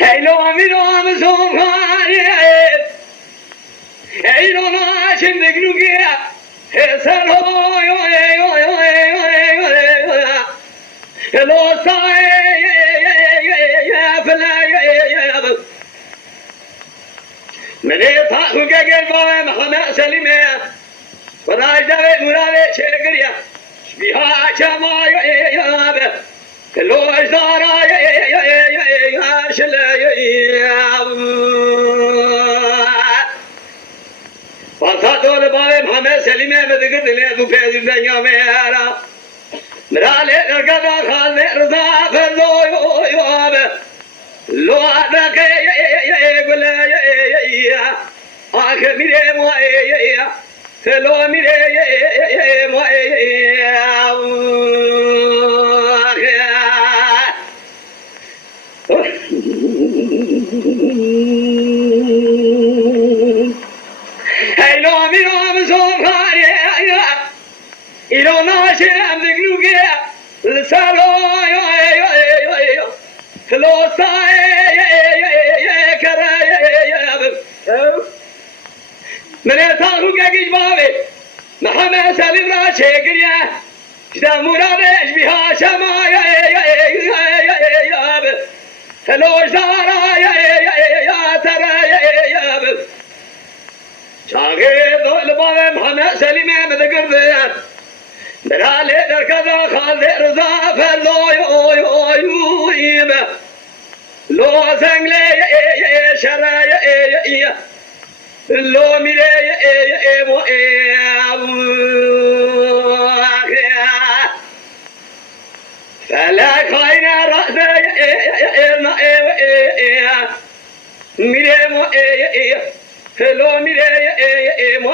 Heylo mirom zomhaye Heylo na şimdi gnuge Hesen ho yo yo yo yo Hello say Mene ta huge gel bae Muhammed Selime Fadaş davet murade çekeriya Biha çama yo be Hello ejdara ya şele Fasa dolu bae Muhammed Selime medigir dile du pezirden ya mera Mirale ergada khalne rıza ferdo yo be Lo adake gule ya Akhe mire mo ya Hello mire mo Hello mirom zomhaye İrona şem zignuge Salo yo Hello say kara Mene tahu gegiş bavi Muhammed Selim ra çekiriya İşte muradeş biha şema Hello zara ya tara Çağır dolu bavi Muhammed Selim'e medigirdi Merale derkada khalde rıza fello yo Lo zengle şeraya Lo mire mo Fela kayna ra'se mire mo Hello mire mo